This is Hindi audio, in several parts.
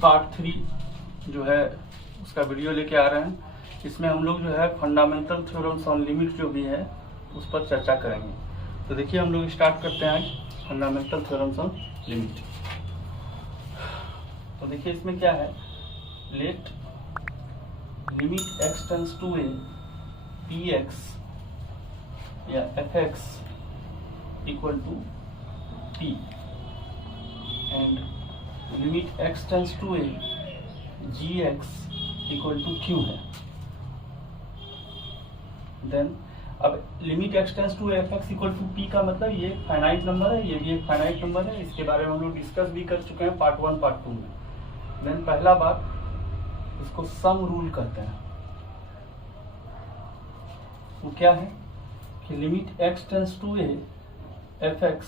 पार्ट 3 जो है उसका वीडियो लेके आ रहे हैं। इसमें हम लोग जो है फंडामेंटल थ्योरम्स ऑन लिमिट जो भी है उस पर चर्चा करेंगे। तो देखिए हम लोग स्टार्ट करते हैं आज फंडामेंटल थ्योरम्स ऑन लिमिट। तो देखिए इसमें क्या है, let limit x tends to a px या fx equal to p and limit x tends to a gx equal to q है। देन अब limit x tends to fx equal to p का मतलब ये एक फाइनाइट नंबर है, ये भी एक फाइनाइट नंबर है। इसके बारे में हम लोग डिस्कस भी कर चुके हैं पार्ट 1 पार्ट 2 में। देन पहला बात, इसको सम रूल कहते हैं। वो क्या है कि limit x tends to a fx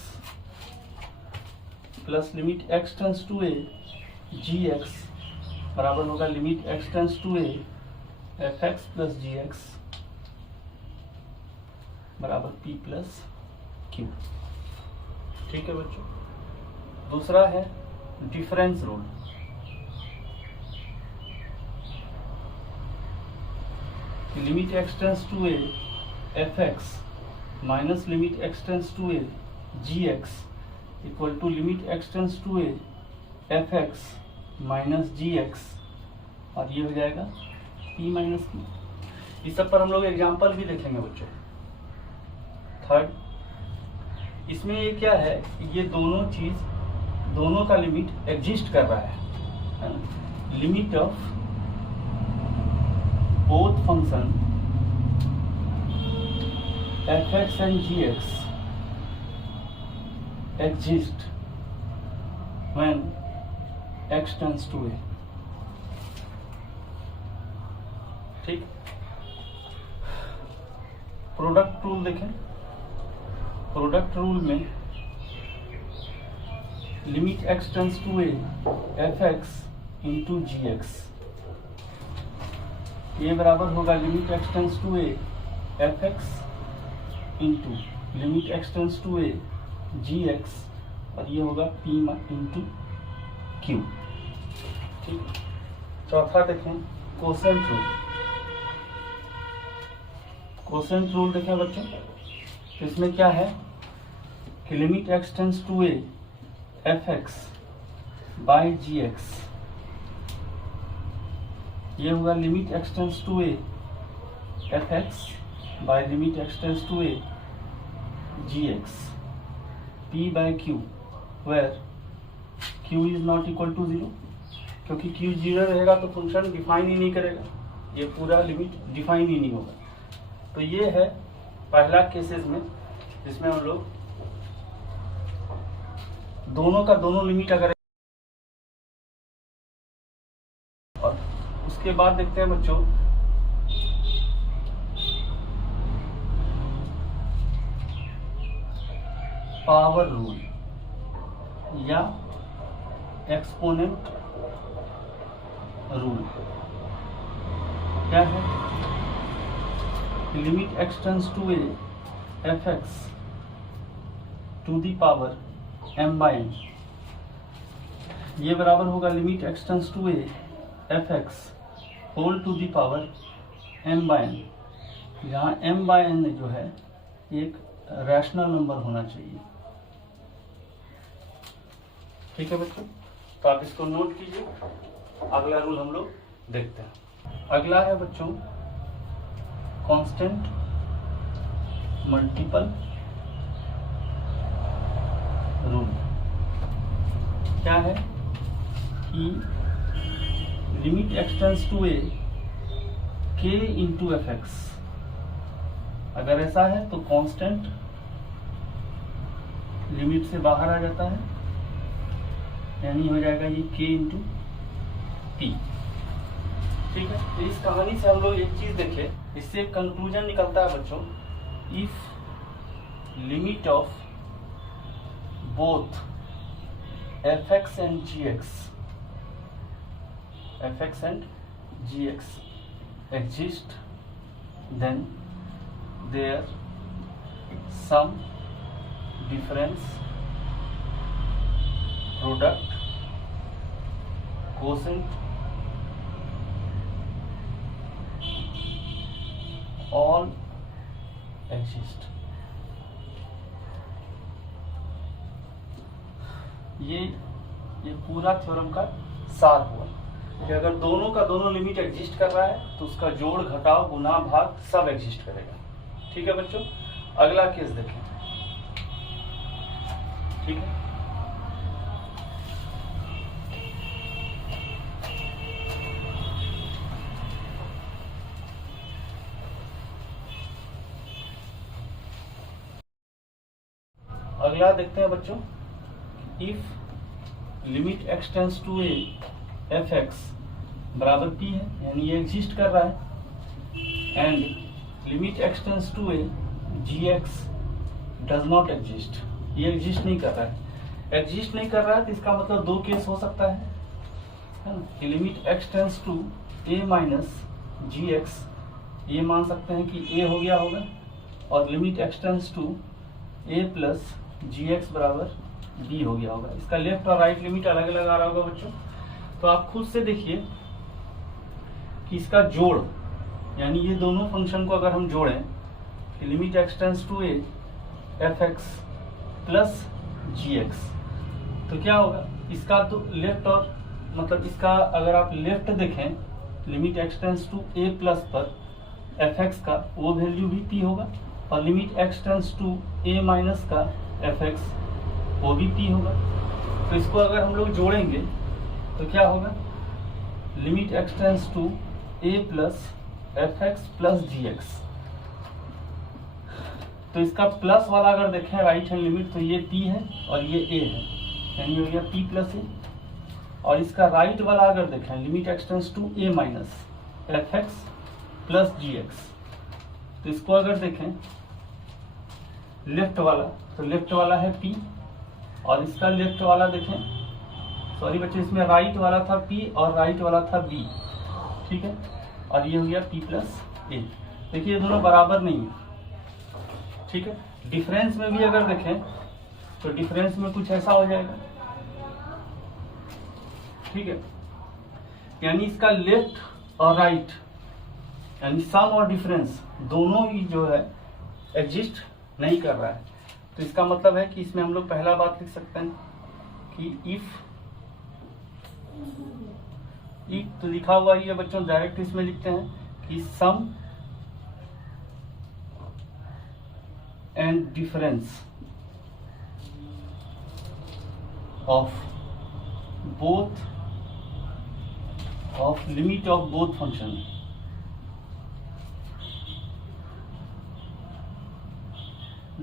plus limit x tends to a gx बराबर होगा limit x tends to a fx plus gx बराबर p प्लस q। ठीक है बच्चों। दूसरा है difference rule. Limit x tends to a fx minus limit x tends to a gx equal to limit x tends to a fx minus gx और ये हो जाएगा p माइनस q। इस सब पर हम लोग एग्जाम्पल भी देखेंगे बच्चों। थर्ड, इसमें ये क्या है, ये दोनों का लिमिट एग्जिस्ट कर रहा है। Limit of both function fx and gx exist when x tends to a। ठीक। प्रोडक्ट रूल देखें। प्रोडक्ट रूल में limit x tends to a fx into gx ये बराबर होगा limit x tends to a fx into limit x tends to a gx और ये होगा p इंटू q। ठीक। चौथा देखें कोसेंट रूल। कोसेंट रूल देखें बच्चों, तो इसमें क्या है कि limit x tends to a fx by gx ये होगा limit x tends to a fx by limit x tends to a gx p by q where q is not equal to 0, क्योंकि q 0 रहेगा तो फंक्शन डिफाइन ही नहीं करेगा, ये पूरा लिमिट डिफाइन ही नहीं होगा। तो ये है पहला केसेस में जिसमें हम लोग दोनों का दोनों लिमिट अगर। उसके बाद देखते हैं बच्चों पावर रूल या एक्सपोनेंट रूल। क्या है, limit x tends to a fx to the power m by n ये बराबर होगा limit x tends to a fx whole to the power m by n, जहाँ m बाय n जो है एक रैशनल नंबर होना चाहिए। ठीक है बच्चों, तो आप इसको नोट कीजिए। अगला रूल हम लोग देखते हैं। अगला है बच्चों कांस्टेंट मल्टीपल रूल। क्या है कि limit x tends to a k into fx अगर ऐसा है तो कांस्टेंट लिमिट से बाहर आ जाता है, यानी हो जाएगा ये k इंटू p। ठीक है। तो इस कहानी से हम लोग एक चीज देखें, इससे एक कंक्लूजन निकलता है बच्चों, if limit of both fx and gx exist, then their sum, difference, product, quotient all exist। ये पूरा थ्योरम का सार हुआ कि अगर दोनों का दोनों लिमिट एग्जिस्ट कर रहा है तो उसका जोड़ घटाव गुना भाग सब एग्जिस्ट करेगा। ठीक है बच्चों, अगला केस देखें। ठीक है, अगला देखते हैं बच्चों, if limit x tends to a f x बराबर पी है, यानी ये एग्जिस्ट कर रहा है, and limit x tends to a g x does not exist, ये एग्जिस्ट नहीं कर रहा है। एग्जिस्ट नहीं कर रहा है तो इसका मतलब दो केस हो सकता है ना, कि limit x tends to a minus g x, ये मान सकते हैं कि ए हो गया होगा, और limit x tends to a plus g x बराबर बी हो गया होगा। इसका लेफ्ट और राइट लिमिट अलग अलग आ रहा होगा बच्चों। तो आप खुद से देखिए कि इसका जोड़, यानी ये दोनों फंक्शन को अगर हम जोड़ें कि limit x tends to a f x plus g x, तो क्या होगा, इसका तो लेफ्ट और मतलब इसका अगर आप लेफ्ट देखें limit x tends to a plus पर एफ एक्स का वो वैल्यू भी पी होगा, और limit x tends to a minus का एफ एक्स वो भी पी होगा। तो इसको अगर हम लोग जोड़ेंगे तो क्या होगा, limit x tends to a plus f x plus g x. तो इसका प्लस वाला अगर देखें राइट हैंड लिमिट तो ये पी है और ये ए है, यानी हो गया पी प्लस ए। और इसका राइट वाला अगर देखें limit x tends to a minus f x plus g x, तो इसको अगर देखें लेफ्ट वाला तो लेफ्ट वाला है पी, और इसका लेफ्ट वाला देखें, सॉरी बच्चे इसमें राइट वाला था पी और राइट वाला था बी। ठीक है, और ये हो गया पी प्लस ए। देखिए ये दोनों बराबर नहीं है। ठीक है, डिफरेंस में भी अगर देखें तो डिफरेंस में कुछ ऐसा हो जाएगा। ठीक है, यानी इसका लेफ्ट और राइट यानी सम और डिफरेंस दोनों ही जो है एग्जिस्ट नहीं कर रहा है। तो इसका मतलब है कि इसमें हम लोग पहला बात लिख सकते हैं कि इफ तो लिखा हुआ ही है बच्चों, डायरेक्ट इसमें लिखते हैं कि sum and difference of both of limit of both function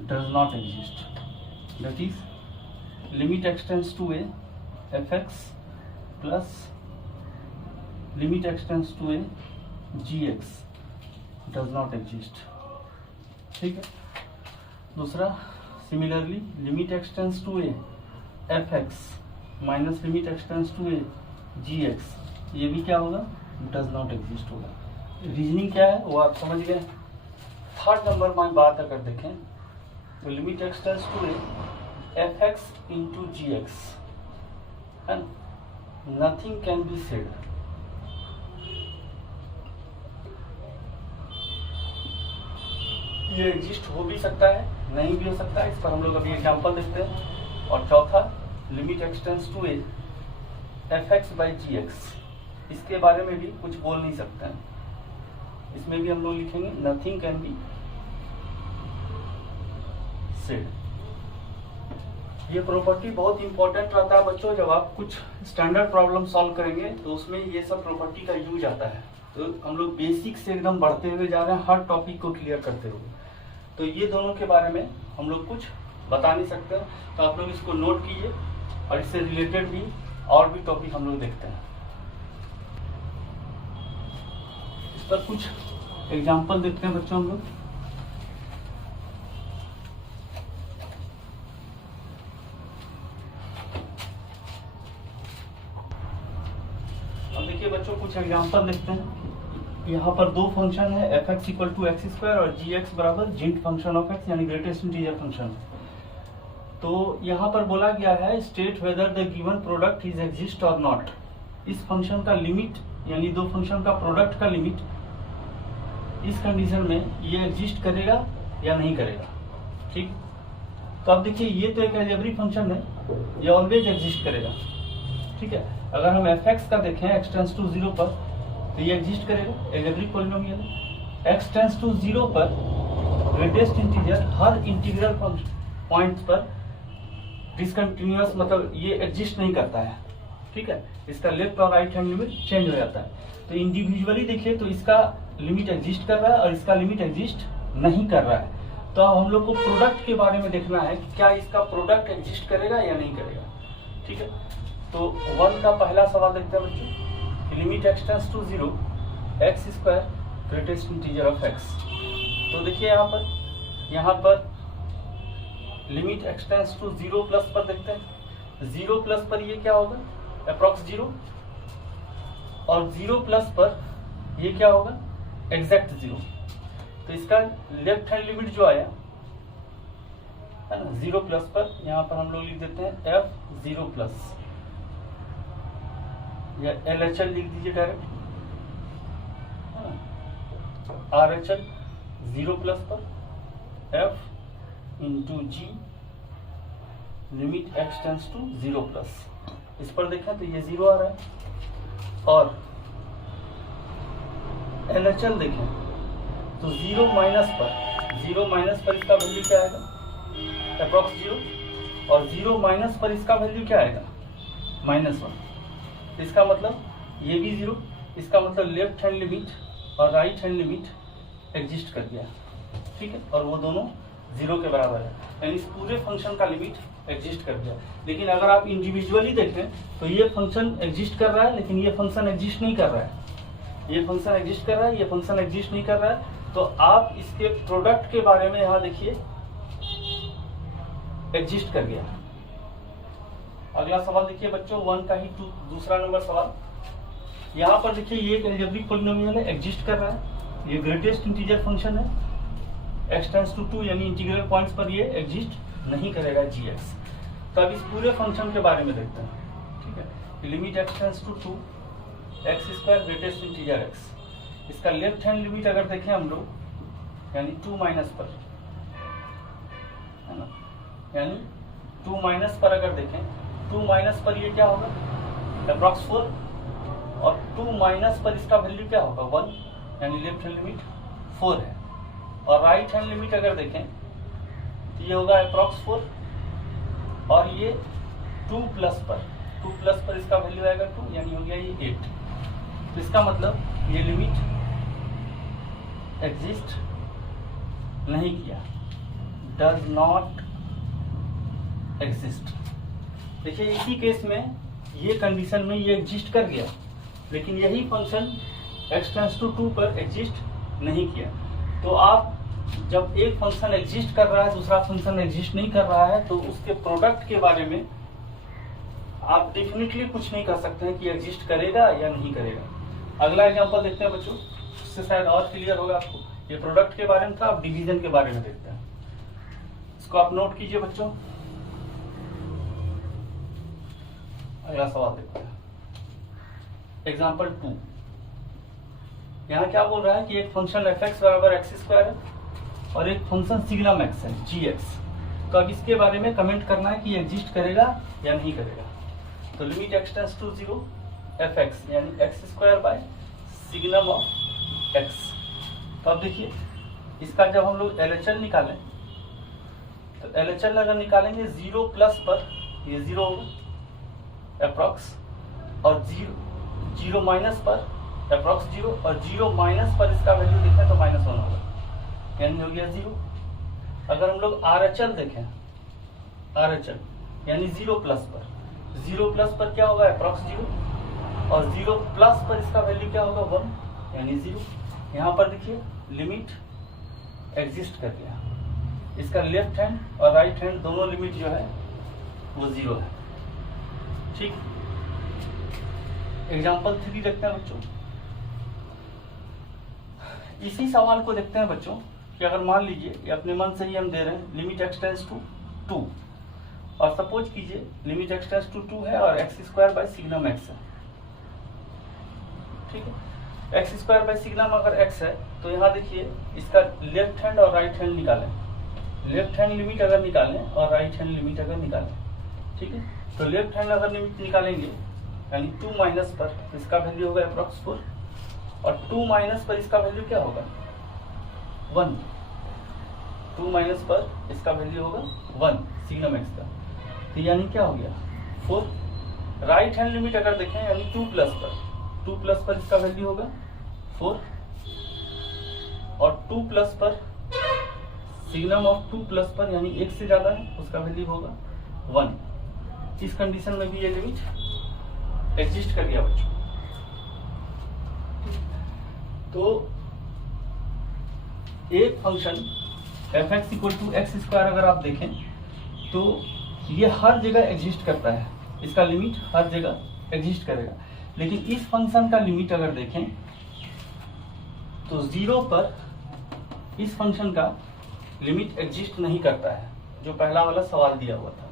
does not exist, that is limit x tends to a fx plus limit x tends to a gx does not exist। ठीक है, दूसरा similarly limit x tends to a fx minus limit x tends to a gx, ये भी क्या होगा, does not exist होगा। रीजनिंग क्या है वो आप समझ गए। थर्ड नंबर में बात अगर देखें तो limit x tends to f x into g x, and nothing can be said. ये एग्जिस्ट हो भी सकता है, नहीं भी हो सकता है, इस पर हम लोग अभी एग्जांपल देखते हैं। और चौथा limit x tends to f x by g x, इसके बारे में भी कुछ बोल नहीं सकते हैं, इसमें भी हम लोग लिखेंगे नथिंग कैन बी सेड। ये प्रॉपर्टी बहुत इंपॉर्टेंट रहता है बच्चों, जब आप कुछ स्टैंडर्ड प्रॉब्लम सॉल्व करेंगे तो उसमें ये सब प्रॉपर्टी का यूज आता है। तो हम लोग बेसिक से एकदम बढ़ते हुए जा रहे हैं, हर टॉपिक को क्लियर करते हुए। तो ये दोनों के बारे में हम लोग कुछ बता नहीं सकते, तो आप लोग इसको नोट कीजिए, और इससे रिलेटेड भी और भी टॉपिक हम लोग देखते हैं। इस पर कुछ एग्जाम्पल देखते हैं बच्चों हम लोग। बच्चों कुछ एग्जांपल देखते हैं। यहाँ पर दो फंक्शन है, f x equal to x square और जी एक्स बराबर जिंट फंक्शन ऑफ एक्स, यानी ग्रेटेस्ट इंटीजर फंक्शन। तो यहाँ पर बोला गया है state whether the given product is exist और नॉट। इस फंक्शन का लिमिट यानी दो फंक्शन का प्रोडक्ट का लिमिट इस कंडीशन में ये एग्जिस्ट करेगा या नहीं करेगा। ठीक, तो अब देखिए ये तो एक अलजेब्रिक फंक्शन है, ये ऑलवेज एग्जिस्ट करेगा। ठीक है, अगर हम f(x) का देखें x टेंड्स टू 0 पर तो ये एग्जिस्ट करेगा, अलजेब्रिक पॉलिनोमियल है। x टेंड्स टू 0 पर ग्रेटेस्ट इंटीजर हर इंटीग्रल पॉइंट पर डिसकंटिन्यूअस मतलब ये एग्जिस्ट नहीं करता है। ठीक है, इसका लेफ्ट और राइट हैंड लिमिट चेंज हो जाता है। तो इंडिविजुअली देखिए तो इसका लिमिट एग्जिस्ट कर रहा है और इसका लिमिट एग्जिस्ट नहीं कर रहा है। तो अब हम लोग को प्रोडक्ट के बारे में देखना है कि क्या इसका प्रोडक्ट एग्जिस्ट करेगा या नहीं करेगा। ठीक है, तो 1 का पहला सवाल देखते हैं बच्चों, limit x tends to 0 x square greatest integer of x। तो देखिए यहाँ पर limit x tends to 0 plus पर देखते हैं। 0 प्लस पर ये क्या होगा, अप्रॉक्स 0, और 0 प्लस पर ये क्या होगा, एग्जैक्ट 0। तो इसका लेफ्ट हैंड लिमिट जो आया है ना 0 प्लस पर, यहाँ पर हम लोग लिख देते हैं f0 प्लस या LHL लिख दीजिए डायरेक्ट, है ना, RHL 0 प्लस पर f into g limit x tends to 0 plus. इस पर देखें तो ये 0 आ रहा है, और LHL देखें तो 0 माइनस पर इसका वैल्यू क्या आएगा, अप्रॉक्स 0, और 0 माइनस पर इसका वैल्यू क्या आएगा, -1। इसका मतलब ये भी 0, इसका मतलब लेफ्ट हैंड लिमिट और राइट हैंड लिमिट एग्जिस्ट कर गया। ठीक है, और वो दोनों 0 के बराबर है, यानी इस पूरे फंक्शन का लिमिट एग्जिस्ट कर गया। लेकिन अगर आप इंडिविजुअली देखें तो ये फंक्शन एग्जिस्ट कर रहा है, लेकिन ये फंक्शन एग्जिस्ट नहीं कर रहा है। ये फंक्शन एग्जिस्ट कर रहा है, ये फंक्शन एग्जिस्ट नहीं कर रहा है। तो आप इसके प्रोडक्ट के बारे में यहाँ देखिए एग्जिस्ट कर गया। अगला सवाल देखिए बच्चों 1 का ही दूसरा नंबर सवाल। यहाँ पर देखिए ये एक अलजेब्रिक पॉलिनोमियल है, एग्जिस्ट कर रहा है, ये ग्रेटेस्ट इंटीजर फंक्शन है, x टेंड्स टू 2 यानी इंटीग्रल पॉइंट्स पर ये एग्जिस्ट नहीं करेगा gx। तो अब इस पूरे फंक्शन के बारे में देखते हैं। ठीक है, limit x tends to 2 x square greatest integer x, इसका लेफ्ट हैंड लिमिट अगर देखें हम लोग यानी 2 माइनस पर, है ना, यानी 2 माइनस पर अगर देखें, 2 माइनस पर ये क्या होगा, अप्रॉक्स 4, और 2 माइनस पर इसका वैल्यू क्या होगा 1, यानी लेफ्ट हैंड लिमिट 4 है। और राइट हैंड लिमिट अगर देखें तो ये होगा अप्रॉक्स 4, और ये 2 प्लस पर इसका वैल्यू आएगा 2, यानी हो गया ये 8। तो इसका मतलब ये लिमिट एग्जिस्ट नहीं किया, डज नॉट एग्जिस्ट। देखिए इसी केस में ये कंडीशन में ये एग्जिस्ट कर गया, लेकिन यही फंक्शन x टेंड्स टू 2 पर एग्जिस्ट नहीं किया। तो आप जब एक फंक्शन एग्जिस्ट कर रहा है दूसरा फंक्शन एग्जिस्ट नहीं कर रहा है, तो उसके प्रोडक्ट के बारे में आप डेफिनेटली कुछ नहीं कर सकते हैं कि एग्जिस्ट करेगा या नहीं करेगा। अगला एग्जांपल देखते हैं बच्चों, उससे शायद और क्लियर होगा आपको। ये प्रोडक्ट के बारे में था, अब डिवीजन के बारे में देखते हैं। इसको आप नोट कीजिए बच्चों। अगला सवाल देखते हैं, एग्जाम्पल 2। यहाँ क्या बोल रहा है कि एक फंक्शन f(x) बराबर x स्क्वायर है और एक फंक्शन सिग्नम x है gx। तो अब इसके बारे में कमेंट करना है कि एग्जिस्ट करेगा या नहीं करेगा। तो limit x tends to 0 f(x) यानी x square by signum of x। तो अब देखिए इसका जब हम लोग LHL निकालें तो LHL अगर निकालेंगे 0 प्लस पर ये 0 होगा अप्रॉक्स, और 0 माइनस पर अप्रॉक्स 0, और 0 माइनस पर इसका वैल्यू देखें तो -1 होगा, यानी हो गया 0। अगर हम लोग RHL देखें, RHL यानी 0 प्लस पर क्या होगा अप्रॉक्स 0, और 0 प्लस पर इसका वैल्यू क्या होगा 1, यानी 0। यहाँ पर देखिए लिमिट एग्जिस्ट कर गया, इसका लेफ्ट हैंड और राइट हैंड दोनों लिमिट जो है वो 0 है। ठीक, एग्जाम्पल 3 देखते हैं बच्चों। इसी सवाल को देखते हैं बच्चों कि अगर मान लीजिए ये अपने मन से ही हम दे रहे हैं लिमिट x टेंड्स टू 2, और सपोज कीजिए लिमिट x टेंड्स टू 2 है और x square by signum x है। ठीक है। एक्स स्क्वायर बाई सिग्नम अगर एक्स है तो यहाँ देखिए इसका लेफ्ट हैंड और राइट हैंड निकालें, लेफ्ट हैंड लिमिट अगर निकालें और राइट हैंड लिमिट अगर निकालें, ठीक है। तो लेफ्ट हैंड अगर लिमिट निकालेंगे यानी 2 माइनस पर इसका वैल्यू होगा अप्रॉक्स 4 और 2 माइनस पर इसका वैल्यू क्या होगा 1, 2 माइनस पर इसका वैल्यू होगा 1 सिग्नम एक्स का, तो यानी क्या हो गया 4। राइट हैंड लिमिट अगर देखें यानी 2 प्लस पर इसका वैल्यू होगा 4 और 2 प्लस पर सिग्नम ऑफ 2 प्लस पर यानी 1 से ज्यादा है उसका वैल्यू होगा 1। इस कंडीशन में भी ये लिमिट एग्जिस्ट कर गया बच्चों। तो एक function f x equal to x square अगर आप देखें तो ये हर जगह एग्जिस्ट करता है, इसका लिमिट हर जगह एग्जिस्ट करेगा। लेकिन इस फंक्शन का लिमिट अगर देखें तो 0 पर इस फंक्शन का लिमिट एग्जिस्ट नहीं करता है, जो पहला वाला सवाल दिया हुआ था।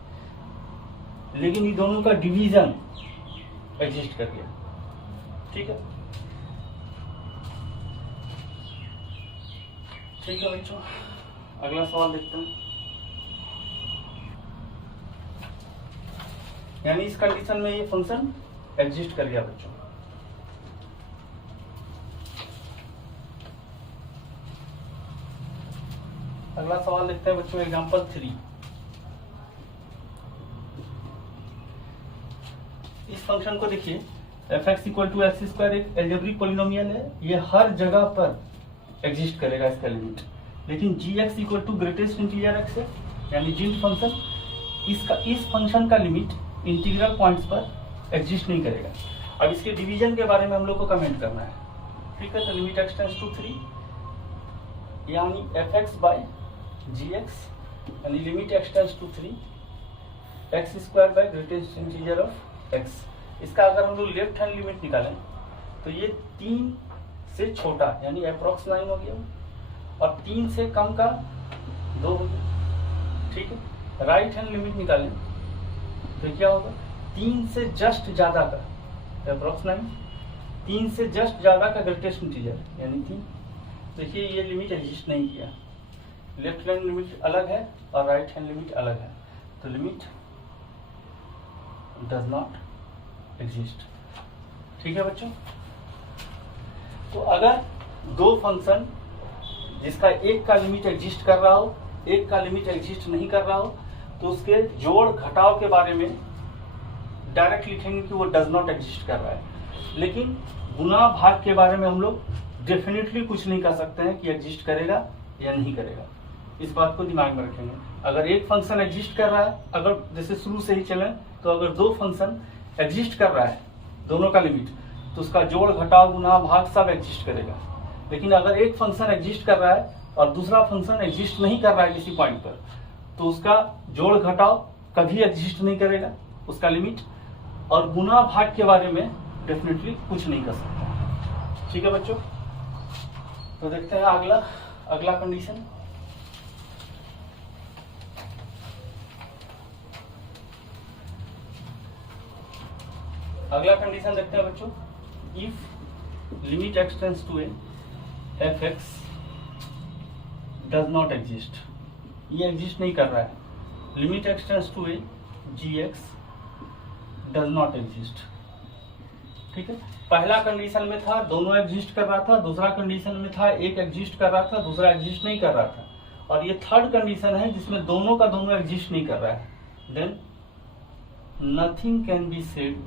लेकिन ये दोनों का डिवीजन एग्जिस्ट कर गया, ठीक है। ठीक है बच्चों, अगला सवाल देखते हैं। यानी इस कंडीशन में ये फंक्शन एग्जिस्ट कर गया बच्चों। अगला सवाल देखते हैं बच्चों, एग्जांपल 3। इस फंक्शन को देखिए f x equal to x square एक एल्जेब्रिक पॉलिनोमियल है, ये हर जगह पर एग्जिस्ट करेगा इसका लिमिट। लेकिन g x equal to greatest integer x है यानी जिंट फंक्शन, इसका इस फंक्शन का लिमिट इंटीग्रल पॉइंट्स पर एग्जिस्ट नहीं करेगा। अब इसके डिवीजन के बारे में हम लोग को कमेंट करना है, ठीक है। तो लिमिट एक्स टेंड्स टू 3 यानी f x by g x यानी limit x tends to 3 x square by greatest integer of x. इसका अगर हम लोग लेफ्ट हैंड लिमिट निकालें तो ये 3 से छोटा यानी अप्रॉक्स 9 हो गया और 3 से कम का 2 हो गया, ठीक है। राइट हैंड लिमिट निकालें तो क्या होगा 3 से जस्ट ज्यादा का अप्रॉक्स 9, 3 से जस्ट ज्यादा का ग्रेटेस्ट इंटीजर यानी 3। देखिए ये लिमिट एग्जिस्ट नहीं किया, लेफ्ट हैंड लिमिट अलग है और राइट हैंड लिमिट अलग है, तो लिमिट डज नॉट एग्जिस्ट, ठीक है बच्चों। तो अगर दो फंक्शन जिसका एक का लिमिट एग्जिस्ट कर रहा हो एक का लिमिट एग्जिस्ट नहीं कर रहा हो तो उसके जोड़ घटाव के बारे में डायरेक्ट लिखेंगे कि वो डज नॉट एग्जिस्ट कर रहा है। लेकिन गुना भाग के बारे में हम लोग डेफिनेटली कुछ नहीं कर सकते हैं कि एग्जिस्ट करेगा या नहीं करेगा, इस बात को दिमाग में रखेंगे। अगर एक फंक्शन एग्जिस्ट कर रहा है, अगर जैसे शुरू से ही चलें तो अगर दो फंक्शन एग्जिस्ट कर रहा है दोनों का लिमिट तो उसका जोड़ घटाव गुना भाग सब एग्जिस्ट करेगा। लेकिन अगर एक फंक्शन एग्जिस्ट कर रहा है और दूसरा फंक्शन एग्जिस्ट नहीं कर रहा है किसी पॉइंट पर तो उसका जोड़ घटाव कभी एग्जिस्ट नहीं करेगा, उसका लिमिट और गुना भाग के बारे में डेफिनेटली कुछ नहीं कर सकता, ठीक है बच्चों। तो देखते हैं अगला कंडीशन। अगला कंडीशन देखते हैं बच्चों, if limit x tends to a f x does not exist, ये एग्जिस्ट नहीं कर रहा है। Limit x tends to a g x does not exist, ठीक है। पहला कंडीशन में था दोनों एग्जिस्ट कर रहा था, दूसरा कंडीशन में था एक एग्जिस्ट कर रहा था दूसरा एग्जिस्ट नहीं कर रहा था, और ये थर्ड कंडीशन है जिसमें दोनों का दोनों एग्जिस्ट नहीं कर रहा है। Then nothing can be said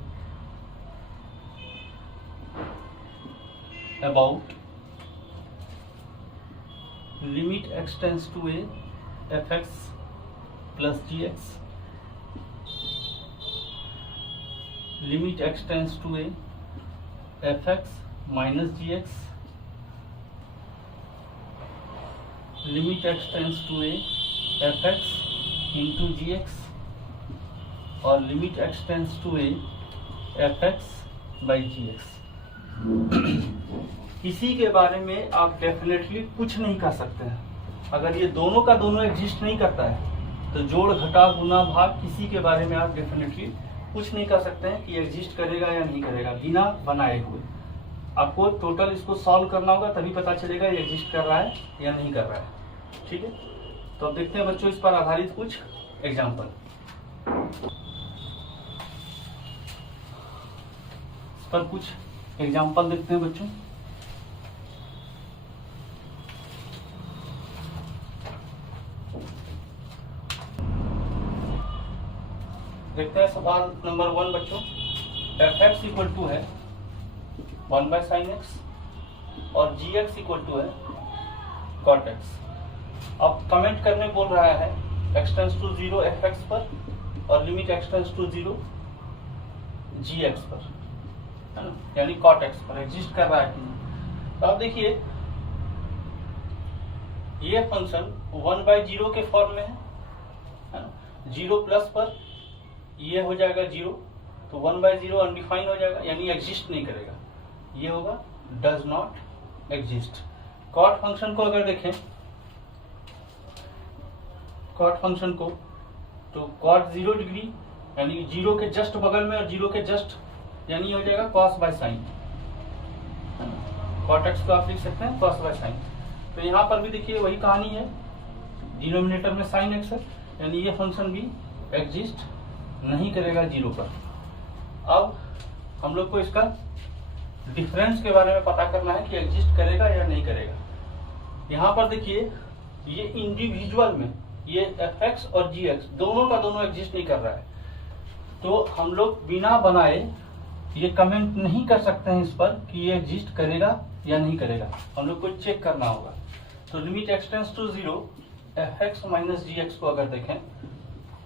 about limit x tends to a fx plus gx, limit x tends to a fx minus gx, limit x tends to a fx into gx और limit x tends to a fx by gx। किसी के बारे में आप डेफिनेटली कुछ नहीं कर सकते हैं। अगर ये दोनों का दोनों एग्जिस्ट नहीं करता है तो जोड़ घटाव गुना भाग किसी के बारे में आप डेफिनेटली कुछ नहीं कर सकते हैं कि एग्जिस्ट करेगा या नहीं करेगा बिना बनाए हुए, आपको टोटल इसको सॉल्व करना होगा, तभी पता चलेगा ये एग्जिस्ट कर रहा है या नहीं कर रहा है। ठीक है, तो अब देखते हैं बच्चों इस पर आधारित कुछ एग्जाम्पल। इस पर कुछ एग्जाम्पल देखते हैं बच्चों। देखते हैं सवाल नंबर 1 बच्चों। fx इक्वल टू है 1/sin x और gx इक्वल टू है cot x। अब कमेंट करने बोल रहा है x टेंड्स टू 0 fx पर और limit x tends to 0 gx पर, है ना, यानी cot x पर एग्जिस्ट कर रहा है कि नहीं। तो आप देखिए ये फंक्शन 1/0 के फॉर्म में है ना, 0 प्लस पर ये हो जाएगा 0, तो 1/0 अनडिफाइन हो जाएगा, यानी एग्जिस्ट नहीं करेगा। ये होगा does not exist. Cot function को अगर देखें, कॉट फंक्शन को, तो कॉट 0 डिग्री यानी 0 के जस्ट बगल में और 0 के जस्ट यानी हो जाएगा cos by sine. Cot x को आप लिख सकते हैं cos बाय साइन। तो यहाँ पर भी देखिए वही कहानी है, डिनोमिनेटर में साइन एक्स है, यानी ये फंक्शन भी एग्जिस्ट नहीं करेगा 0 पर। अब हम लोग को इसका डिफरेंस के बारे में पता करना है कि एग्जिस्ट करेगा या नहीं करेगा। यहाँ पर देखिए ये इंडिविजुअल में ये fx और gx दोनों का दोनों एग्जिस्ट नहीं कर रहा है, तो हम लोग बिना बनाए ये कमेंट नहीं कर सकते हैं इस पर कि ये एग्जिस्ट करेगा या नहीं करेगा। हम लोग को चेक करना होगा। तो limit x tends to 0 fx minus gx को अगर देखें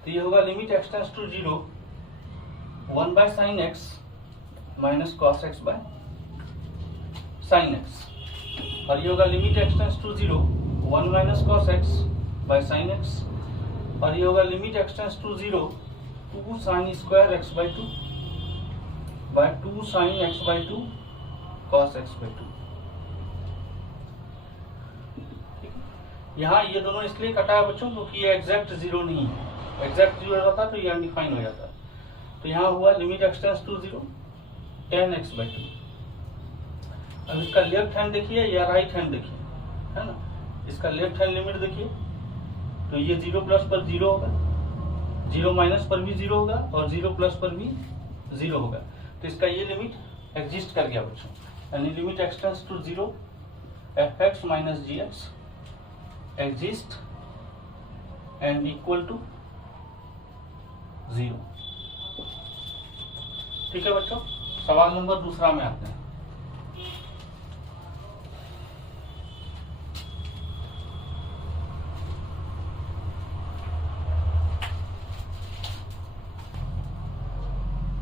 तो ये होगा limit x tends to 0 1/sin x minus cos x by sin x, और ये होगा limit x tends to 0 1 minus cos x by sin x, और ये होगा limit x tends to 0 2 sin square x by 2 by 2 sin x by 2 cos x by 2। यहाँ ये दोनों इसलिए कटा है बच्चों क्योंकि ये एग्जैक्ट 0 नहीं है। एग्जैक्ट 0 रहता तो ये अनडिफाइन हो जाता। तो यहाँ हुआ limit x tends to 0 tan x by 2। अब इसका लेफ्ट हैंड देखिए या राइट हैंड देखिए, है ना, इसका लेफ्ट हैंड लिमिट देखिए, तो ये 0 प्लस पर 0 होगा, 0 माइनस पर भी 0 होगा और 0 प्लस पर भी 0 होगा। तो इसका ये लिमिट एग्जिस्ट कर गया बच्चों, यानी limit x tends to 0 fx minus gx exist and equal to 0। ठीक है बच्चों, सवाल नंबर 2 में आते हैं।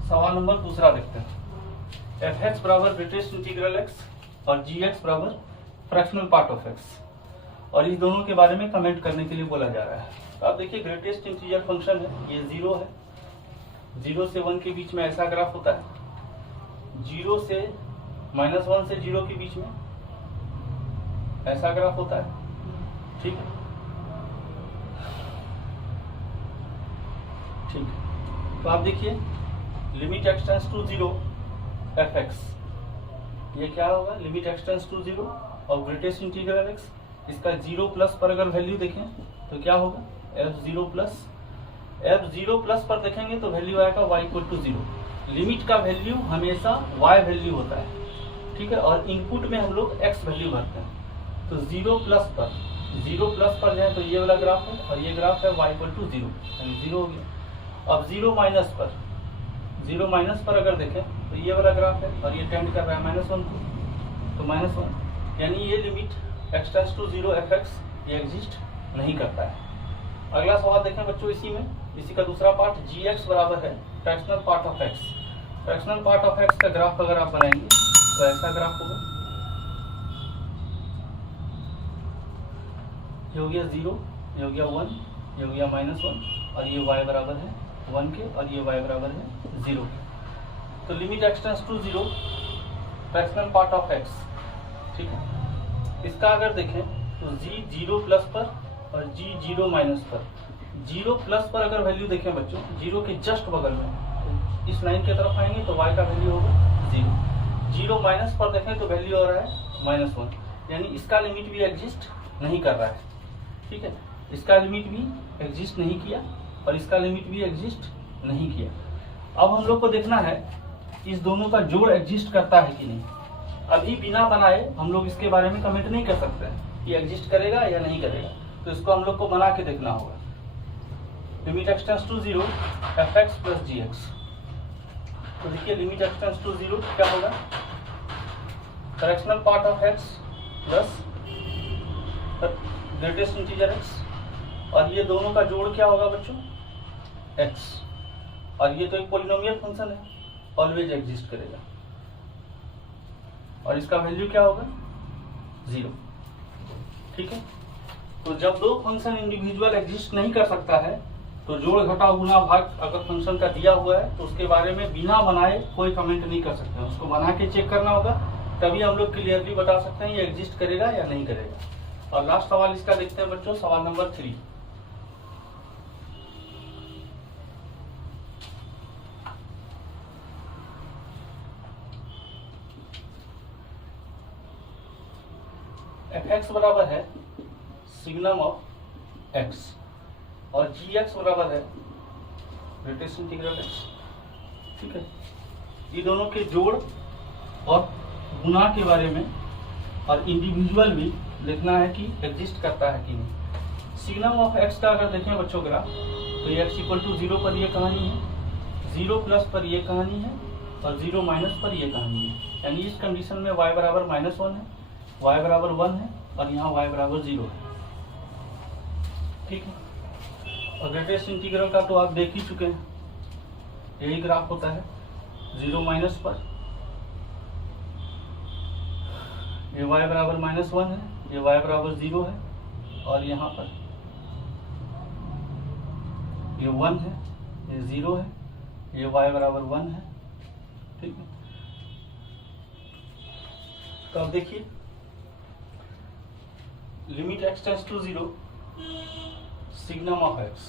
सवाल नंबर 2 देखते हैं। fx बराबर ग्रेटेस्ट इंटीग्रल x और gx बराबर फ्रैक्शनल पार्ट ऑफ x, और इस दोनों के बारे में कमेंट करने के लिए बोला जा रहा है। तो आप देखिए ग्रेटेस्ट इंटीजर फंक्शन है, ये 0 है, 0 से 1 के बीच में ऐसा ग्राफ होता है, 0 से -1 से 0 के बीच में ऐसा ग्राफ होता है। ठीक है, ठीक है। तो आप देखिए limit x tends to 0 fx, ये क्या होगा, लिमिट x टेंड्स टू 0 और ग्रेटेस्ट इंटीग्रल x, इसका 0 प्लस पर अगर वैल्यू देखें तो क्या होगा, f0 प्लस, f0 प्लस पर देखेंगे तो वैल्यू आएगा y इक्वल टू 0। लिमिट का वैल्यू हमेशा y वैल्यू होता है, ठीक है, और इनपुट में हम लोग x वैल्यू भरते हैं। तो 0 प्लस पर जाए तो ये वाला ग्राफ है और ये ग्राफ है y इक्वल टू 0, यानी 0 हो गया। अब 0 माइनस पर अगर देखें तो ये वाला ग्राफ है और ये टेंड कर रहा है -1 को, तो -1, यानी ये limit x tends to 0 fx ये एग्जिस्ट नहीं करता है। अगला सवाल देखें बच्चों, इसी का दूसरा पार्ट, gx बराबर है fractional part of x। Fractional part of x का ग्राफ अगर आप बनाएंगे तो ऐसा ग्राफ होगा, ये हो गया 0, ये हो गया 1, ये हो गया -1, और ये y बराबर है 1 के और ये y बराबर है 0 के। तो limit x tends to 0 fractional part of x, ठीक है। इसका अगर देखें तो g 0 प्लस पर और g 0 माइनस पर, 0 प्लस पर अगर वैल्यू देखें बच्चों 0 के जस्ट बगल में, इस लाइन की तरफ आएंगे तो y का वैल्यू होगा 0, जीरो माइनस पर देखें तो वैल्यू आ रहा है -1, यानी इसका लिमिट भी एग्जिस्ट नहीं कर रहा है। ठीक है, इसका लिमिट भी एग्जिस्ट नहीं किया और इसका लिमिट भी एग्जिस्ट नहीं किया। अब हम लोग को देखना है इस दोनों का जोड़ एग्जिस्ट करता है कि नहीं। अभी बिना बनाए हम लोग इसके बारे में कमेंट नहीं कर सकते हैं कि एग्जिस्ट करेगा या नहीं करेगा, तो इसको हम लोग को बना के देखना होगा। Limit x tends to 0 fx plus gx। तो देखिए लिमिट x टेंड्स टू 0 क्या होगा, fractional part of x plus greatest integer x, और ये दोनों का जोड़ क्या होगा बच्चों, x, और ये तो एक पॉलिनोमियल फंक्शन है, ऑलवेज एग्जिस्ट करेगा, और इसका वैल्यू क्या होगा 0। ठीक है, तो जब दो फंक्शन इंडिविजुअल एग्जिस्ट नहीं कर सकता है तो जोड़ घटा गुना भाग अगर फंक्शन का दिया हुआ है तो उसके बारे में बिना बनाए कोई कमेंट नहीं कर सकते, उसको बना के चेक करना होगा, तभी हम लोग क्लियरली बता सकते हैं ये एग्जिस्ट करेगा या नहीं करेगा। और लास्ट सवाल इसका देखते हैं बच्चों, सवाल नंबर 3। fx बराबर है सिग्नम ऑफ x और gx बराबर है ग्रेटेस्ट इंटीग्रल x। ठीक है, ये दोनों के जोड़ और गुना के बारे में और इंडिविजुअल भी लिखना है कि एग्जिस्ट करता है कि नहीं। सिग्नम ऑफ x का अगर देखें बच्चों ग्राफ, तो ये x इक्वल टू 0 पर ये कहानी है, 0 प्लस पर ये कहानी है, और 0 माइनस पर ये कहानी है। यानी इस कंडीशन में y बराबर -1 है, y बराबर 1 है, और यहाँ y बराबर 0 है। ठीक है, और ग्रेटेस्ट इंटीग्रल का तो आप देख ही चुके हैं, यही ग्राफ होता है 0 माइनस पर, ये y बराबर -1 है, ये y बराबर 0 है, और यहाँ पर ये 1 है, ये 0 है, ये y बराबर 1 है। ठीक है, तो अब देखिए limit x tends to 0 signum of x,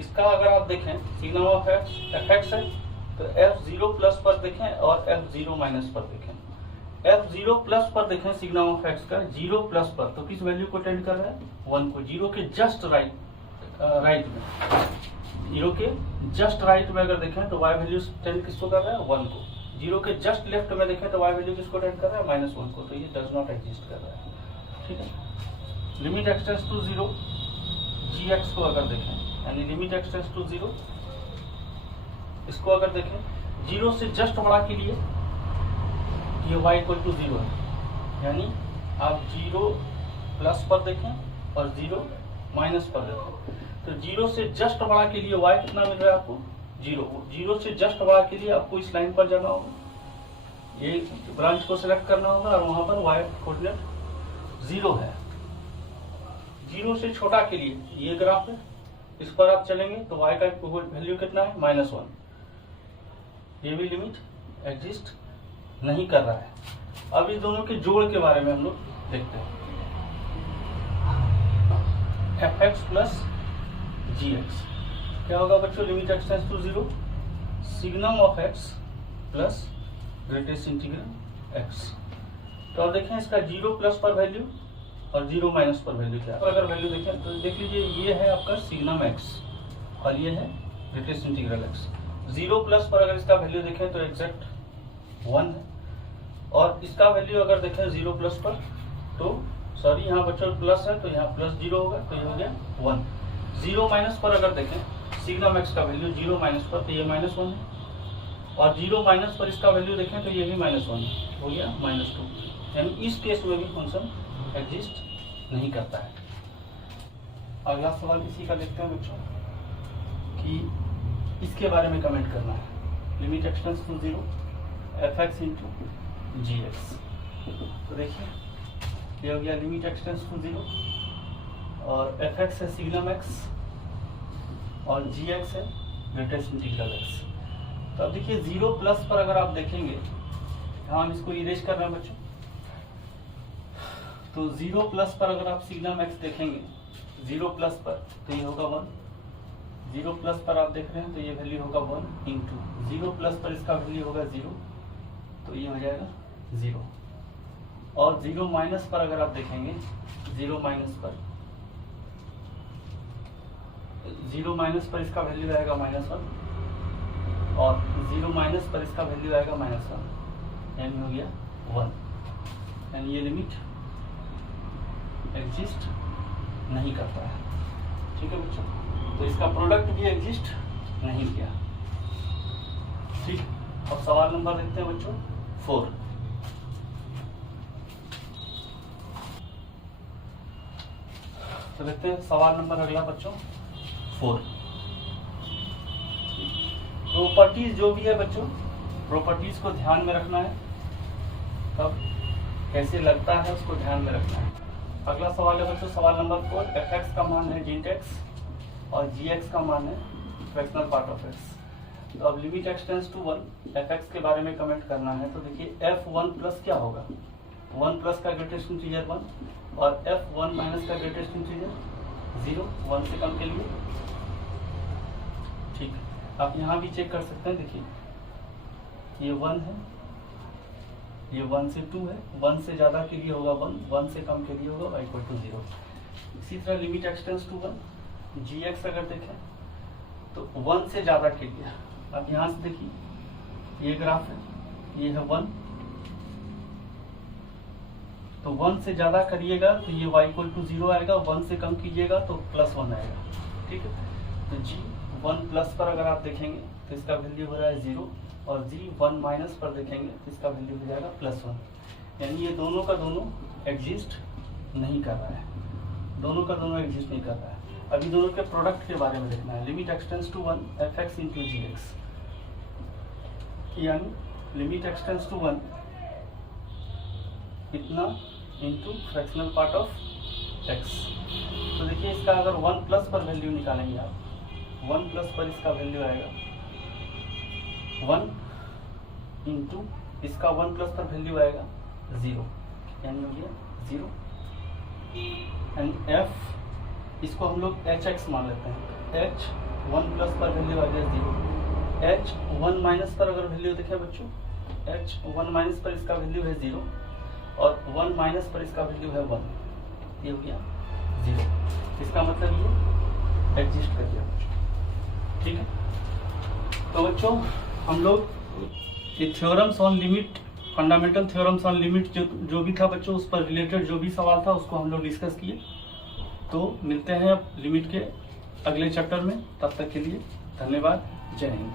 इसका अगर आप देखें सिग्नम ऑफ x fx है, तो f0 प्लस पर देखें और f0 माइनस पर देखें। f0 प्लस पर देखें सिग्नम ऑफ x का 0 प्लस पर, तो किस वैल्यू को टेंड कर रहा है 1 को, 0 के जस्ट राइट में, 0 के जस्ट राइट में अगर देखें तो y वैल्यू टेंड किसको कर रहा है 1 को, 0 के जस्ट लेफ्ट में देखें तो y वैल्यू किसको टेंड कर रहा है -1 को, तो ये डज नॉट एग्जिस्ट कर रहा है। ठीक है, limit x tends to 0 gx को अगर देखें, यानी लिमिट x टेंड्स टू 0, इसको अगर देखें 0 से जस्ट बड़ा के लिए ये y इक्वल टू 0 है, यानी आप 0 प्लस पर देखें और 0 माइनस पर देखें, तो 0 से जस्ट बड़ा के लिए y कितना मिल रहा है आपको 0, 0 से जस्ट बड़ा के लिए आपको इस लाइन पर जाना होगा, ये ब्रांच को सिलेक्ट करना होगा और वहां पर y कोऑर्डिनेट 0 है। 0 से छोटा के लिए ये ग्राफ है, इस पर आप चलेंगे तो y का वैल्यू कितना है -1, ये भी लिमिट एग्जिस्ट नहीं कर रहा है। अब इस दोनों के जोड़ के बारे में हम लोग देखते हैं, fx प्लस gx क्या होगा बच्चों, limit x tends to 0 signum of x plus greatest integral x। तो अब देखें इसका 0 प्लस पर वैल्यू और 0 माइनस पर वैल्यू क्या है। अगर वैल्यू देखें तो देख लीजिए ये है आपका सिग्नम x और ये है ग्रेटेस्ट इंटीग्रल x। 0 प्लस पर अगर इसका वैल्यू देखें तो एग्जैक्ट 1 है, और इसका वैल्यू अगर देखें 0 प्लस पर तो सॉरी यहाँ बच्चों प्लस है तो यहाँ प्लस 0 होगा, तो ये हो गया 1। 0 माइनस पर अगर देखें सिग्नम x का वैल्यू 0 माइनस पर तो ये -1 है, और 0 माइनस पर इसका वैल्यू देखें तो ये भी -1 हो गया -2, यानी इस केस में भी फंक्शन एग्जिस्ट नहीं करता है। अगला सवाल इसी का देखते हैं बच्चों कि इसके बारे में कमेंट करना है, limit x tends to 0 fx into gx। तो देखिए ये हो गया लिमिट x टेंड्स टू 0 और fx है सिग्नम x और gx है ग्रेटेस्ट इंटीग्रल x। तो अब देखिए 0 प्लस पर अगर आप देखेंगे, हम इसको इरेज कर रहे हैं बच्चों, तो 0 प्लस पर अगर आप सिग्नम x देखेंगे 0 प्लस पर तो ये होगा 1, 0 प्लस पर आप देख रहे हैं तो ये वैल्यू होगा 1 इंटू 0 प्लस पर इसका वैल्यू होगा 0, तो ये हो जाएगा 0। और 0 माइनस पर अगर आप देखेंगे, 0 माइनस पर इसका वैल्यू आएगा -1 और 0 माइनस पर इसका वैल्यू आएगा -1, यानी हो गया 1। यानी ये लिमिट एग्जिस्ट नहीं करता है। ठीक है बच्चों, तो इसका प्रोडक्ट भी एग्जिस्ट नहीं किया। ठीक, अब सवाल नंबर देखते हैं बच्चों 4। तो देखते हैं सवाल नंबर अगला बच्चों 4। प्रॉपर्टीज जो भी है बच्चों, प्रॉपर्टीज को ध्यान में रखना है, तब कैसे लगता है उसको ध्यान में रखना है। अगला सवाल है बच्चों सवाल नंबर 4। fx का मान है gx और gx का मान है फ्रैक्शनल पार्ट ऑफ x। तो अब limit x tends to 1, fx के बारे में कमेंट करना है। तो देखिए f1 प्लस क्या होगा, 1 प्लस का ग्रेटेस्ट इंटीजर 1 और f1 माइनस का ग्रेटेस्ट इंटीजर 0, 1 से कम के लिए। ठीक, आप यहाँ भी चेक कर सकते हैं। देखिए ये 1 है, ये 1 से 2 है, 1 से ज्यादा के लिए होगा 1, 1 से कम के लिए होगा y इक्वल टू 0। इसी तरह limit x tends to 1, gx अगर देखें तो 1 से ज्यादा के लिए, अब यहाँ से देखिए ये ग्राफ है, ये है 1, तो 1 से ज्यादा करिएगा तो ये y इक्वल टू 0 आएगा, 1 से कम कीजिएगा तो +1 आएगा। ठीक है, तो g 1 प्लस पर अगर आप देखेंगे तो इसका वैल्यू हो रहा है 0 और g 1 माइनस पर देखेंगे तो इसका वैल्यू हो जाएगा +1। यानी ये दोनों का दोनों एग्जिस्ट नहीं कर रहा है, दोनों का दोनों एग्जिस्ट नहीं कर रहा है। अभी दोनों के प्रोडक्ट के बारे में देखना है। Limit x tends to 1 fx into gx, यानी लिमिट x टेंड्स टू 1 इतना into fractional part of x। तो देखिए इसका अगर 1 प्लस पर वैल्यू निकालेंगे आप, 1 प्लस पर इसका वैल्यू आएगा 1 इंटू इसका 1 प्लस पर वैल्यू आएगा 0, यानी हो गया 0। एंड f इसको हम लोग hx मान लेते हैं। h 1 प्लस पर वैल्यू आ गया 0, h 1 माइनस पर अगर वैल्यू देखें बच्चों, h 1 माइनस पर इसका वैल्यू है 0 और 1 माइनस पर इसका वैल्यू है 1, ये हो गया 0। इसका मतलब ये एग्जिस्ट कर दिया बच्चों। ठीक है, तो बच्चों हम लोग ये theorems on limit, fundamental theorems on limit जो भी था बच्चों, उस पर रिलेटेड जो भी सवाल था उसको हम लोग डिस्कस किए। तो मिलते हैं अब लिमिट के अगले चैप्टर में, तब तक के लिए धन्यवाद, जय हिंद।